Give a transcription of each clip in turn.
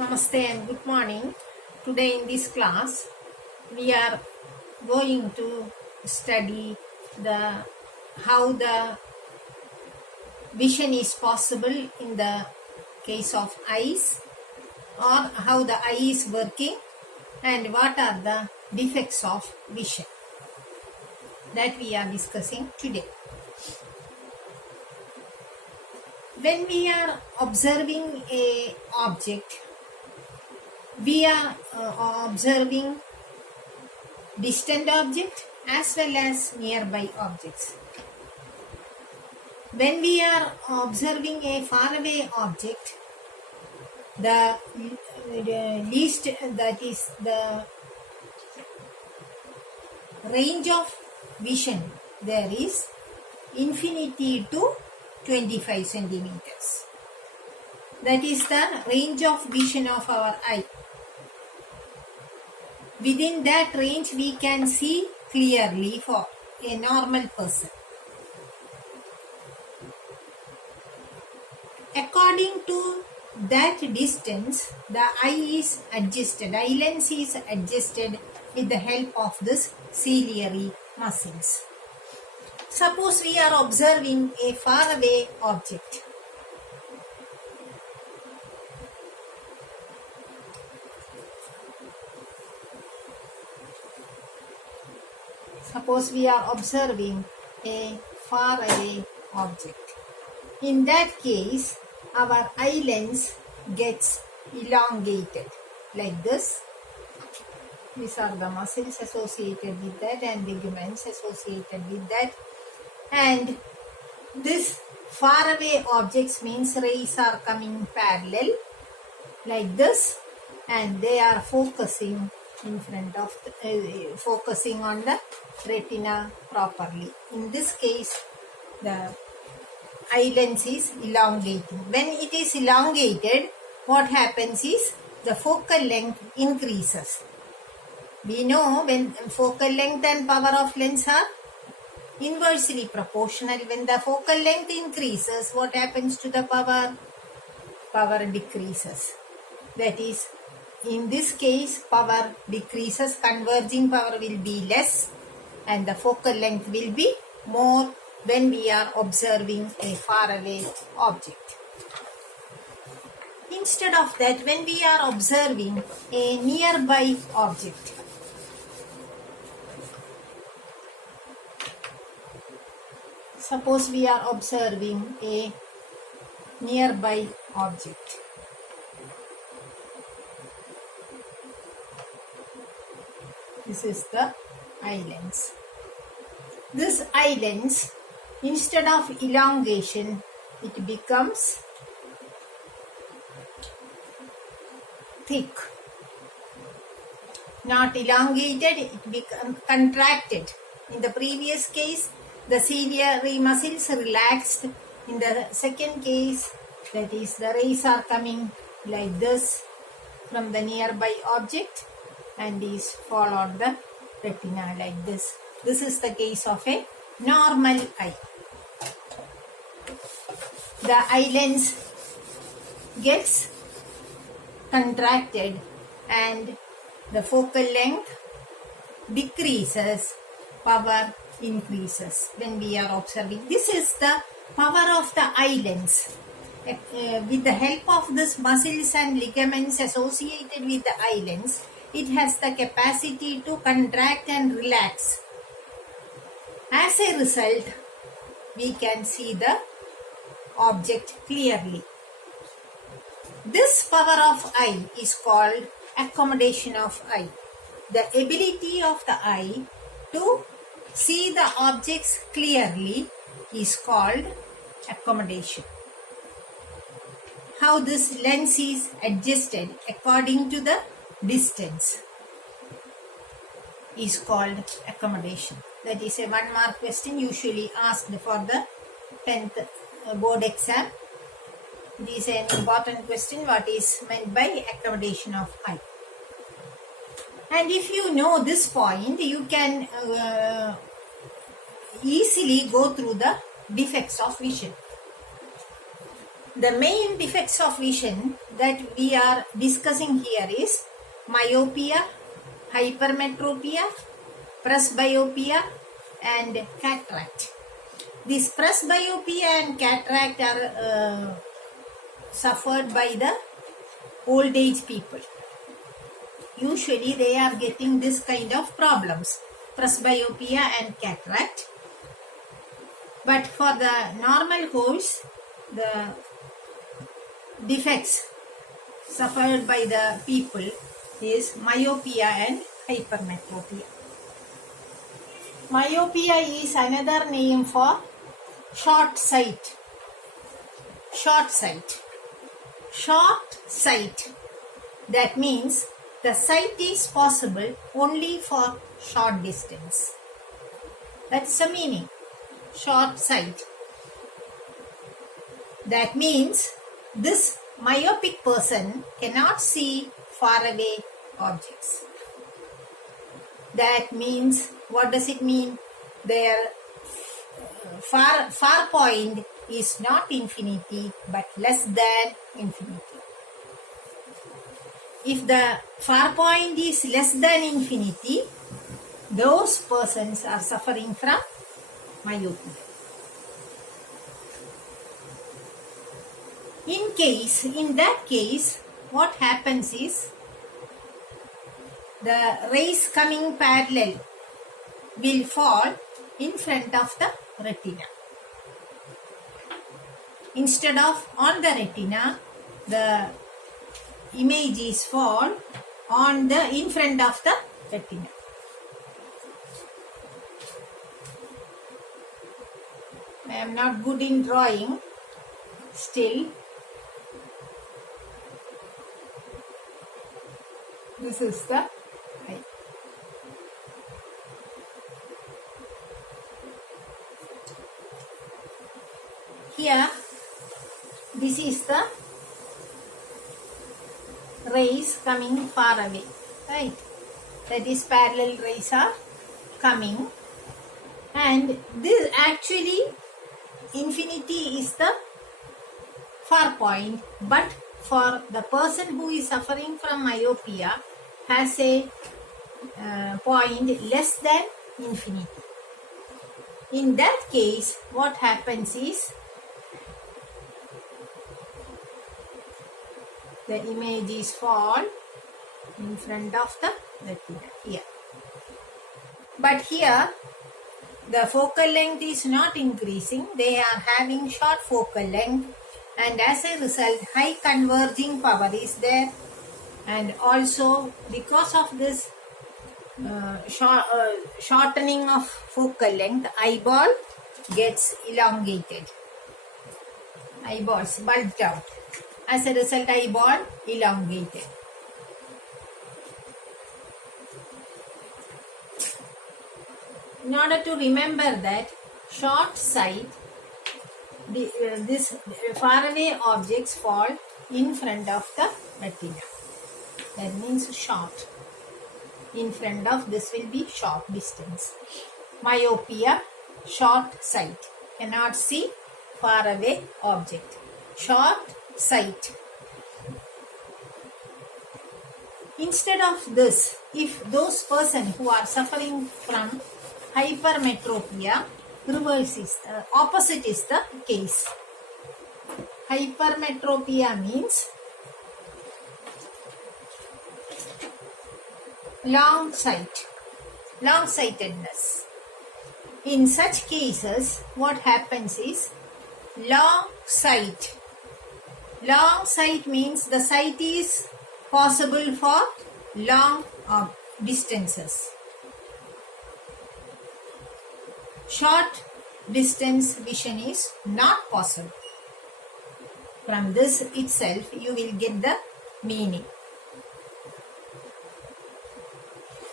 Namaste and good morning. Today in this class we are going to study how the vision is possible in the case of eyes, or how the eye is working and what are the defects of vision that we are discussing today. When we are observing a object, we are observing distant object as well as nearby objects. When we are observing a faraway object, the least, that is the range of vision there is infinity to 25 centimeters. That is the range of vision of our eye. Within that range we can see clearly for a normal person. According to that distance, the eye is adjusted, eye lens is adjusted with the help of this ciliary muscles. Suppose we are observing a faraway object. Suppose we are observing a faraway object. In that case, our eye lens gets elongated like this. These are the muscles associated with that and ligaments associated with that. And this faraway objects means rays are coming parallel like this, and they are focusing in front of focusing on the retina properly. In this case, the eye lens is elongating. When it is elongated, what happens is the focal length increases. We know when focal length and power of lens are inversely proportional. When the focal length increases, what happens to the power? Power decreases. That is, in this case, power decreases, converging power will be less and the focal length will be more when we are observing a faraway object. Instead of that, when we are observing a nearby object, suppose we are observing a nearby object. This is the eye lens. This eye lens, instead of elongation, it becomes thick. Not elongated, it becomes contracted. In the previous case, the ciliary muscles relaxed. In the second case, that is, the rays are coming like this from the nearby object and these fall on the retina like this. This is the case of a normal eye. The eye lens gets contracted and the focal length decreases, power increases when we are observing. This is the power of the eye lens. With the help of these muscles and ligaments associated with the eye lens, it has the capacity to contract and relax. As a result, we can see the object clearly. This power of eye is called accommodation of eye. The ability of the eye to see the objects clearly is called accommodation. How this lens is adjusted according to the distance is called accommodation. That is a 1 mark question usually asked for the 10th board exam. It is an important question, what is meant by accommodation of eye. And if you know this point, you can easily go through the defects of vision. The main defects of vision that we are discussing here is myopia, hypermetropia, presbyopia and cataract. This presbyopia and cataract are suffered by the old age people. Usually they are getting this kind of problems, presbyopia and cataract. But for the normal course, the defects suffered by the people is myopia and hypermetropia. Myopia is another name for short sight. Short sight. Short sight. That means the sight is possible only for short distance. That's the meaning. Short sight. That means this myopic person cannot see faraway objects. That means, what does it mean? Their far point is not infinity but less than infinity. If the far point is less than infinity, those persons are suffering from myopia. In that case, what happens is the rays coming parallel will fall in front of the retina. Instead of on the retina, the images fall on in front of the retina. I am not good in drawing, still this is the eye. Here, this is the rays coming far away, right? That is, parallel rays are coming, and this actually infinity is the far point, but for the person who is suffering from myopia has a point less than infinity. In that case, what happens is the images fall in front of the retina here. But here, the focal length is not increasing. They are having short focal length, and as a result, high converging power is there. And also, because of this shortening of focal length, eyeball gets elongated. Eyeballs bulged out. As a result, eyeball elongated. In order to remember that short sight, this faraway objects fall in front of the retina. That means short. In front of this will be short distance. Myopia, short sight. Cannot see faraway object. Short sight. Instead of this, if those persons who are suffering from hypermetropia, reverse is the opposite is the case. Hypermetropia means long sight, long-sightedness. In such cases, what happens is long sight. Long sight means the sight is possible for long distances. Short distance vision is not possible. From this itself, you will get the meaning.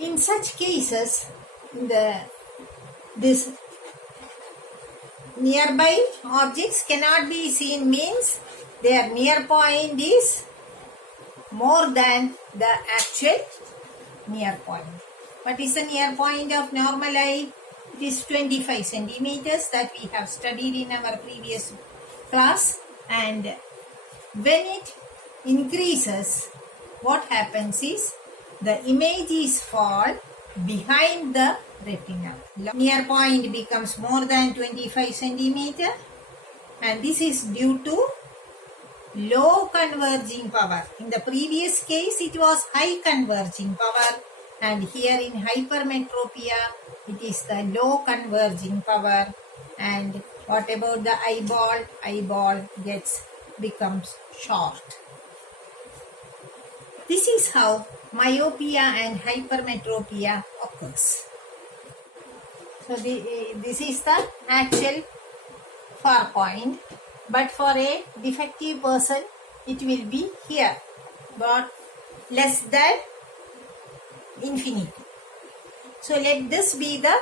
In such cases, this nearby objects cannot be seen means their near point is more than the actual near point. What is the near point of normal eye? It is 25 centimeters that we have studied in our previous class. and when it increases, what happens is the image is fall behind the retina. Near point becomes more than 25 centimeter, and this is due to low converging power. In the previous case, it was high converging power, and here in hypermetropia, it is the low converging power. And what about the eyeball? Eyeball becomes short. This is how myopia and hypermetropia occurs. So this is the actual far point, but for a defective person it will be here, but less than infinity. So let this be the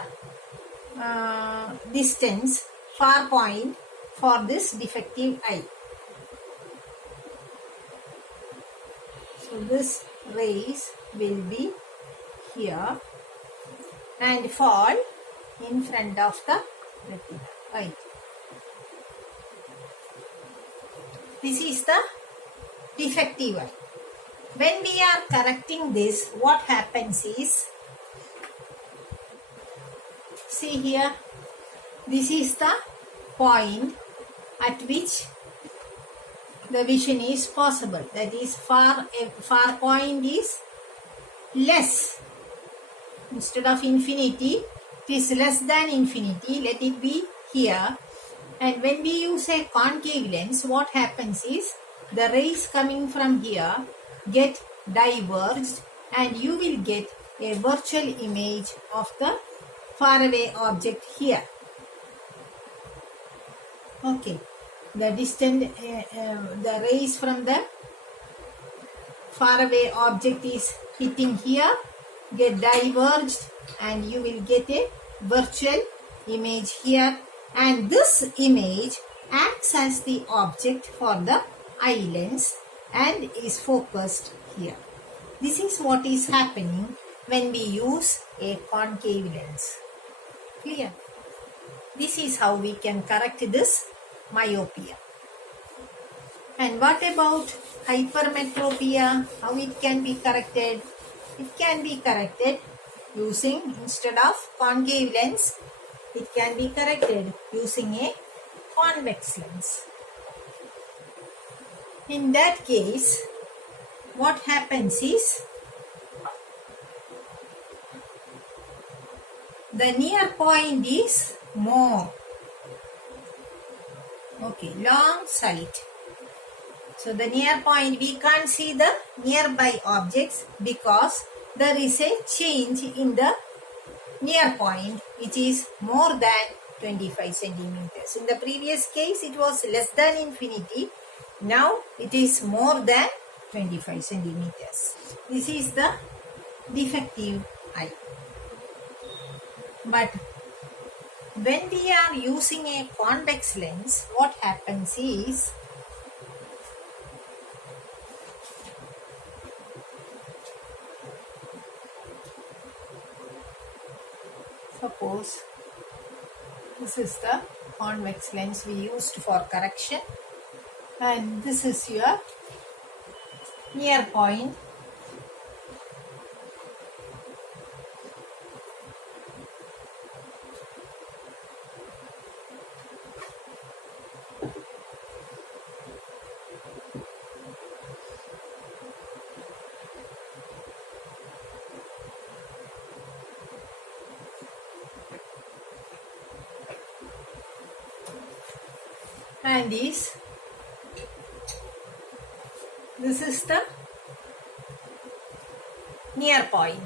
distance far point for this defective eye. So this rays will be here and fall in front of the retina. Right. This is the defective eye. When we are correcting this, what happens is, see here, this is the point at which the vision is possible. That is, far point is less. Instead of infinity, it is less than infinity. Let it be here. And when we use a concave lens, what happens is the rays coming from here get diverged, and you will get a virtual image of the faraway object here. Okay, the distant, the rays from the faraway object is hitting here, get diverged, and you will get a virtual image here. And this image acts as the object for the eye lens and is focused here. This is what is happening when we use a concave lens. Clear? This is how we can correct this myopia. And what about hypermetropia? How it can be corrected? It can be corrected using, instead of concave lens, it can be corrected using a convex lens. In that case, what happens is, the near point is more. Okay, long sight. So the near point, we can't see the nearby objects because there is a change in the near point which is more than 25 centimeters. In the previous case, it was less than infinity. Now it is more than 25 centimeters. This is the defective eye. But when we are using a convex lens, what happens is, suppose this is the convex lens we used for correction, and this is your near point. And this is the near point.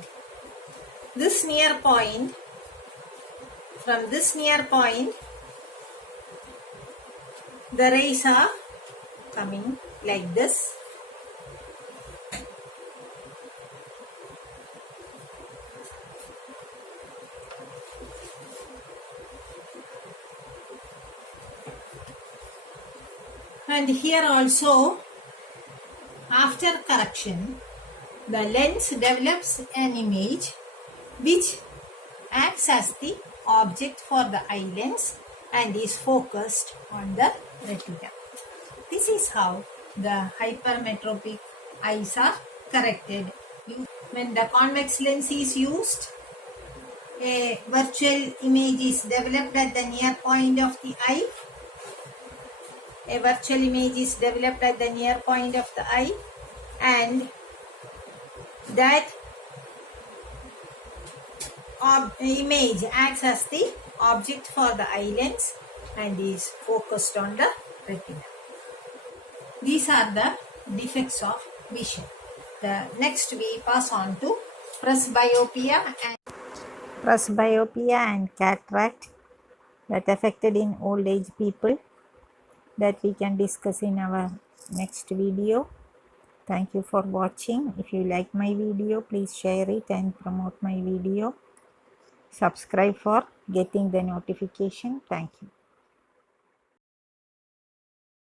This near point, from this near point, the rays are coming like this. And here also, after correction, the lens develops an image which acts as the object for the eye lens and is focused on the retina. This is how the hypermetropic eyes are corrected. When the convex lens is used, a virtual image is developed at the near point of the eye. A virtual image is developed at the near point of the eye, and that image acts as the object for the eye lens and is focused on the retina. These are the defects of vision. The next we pass on to presbyopia and cataract that affected in old age people, that we can discuss in our next video. Thank you for watching. If you like my video, please share it and promote my video. Subscribe for getting the notification. Thank you.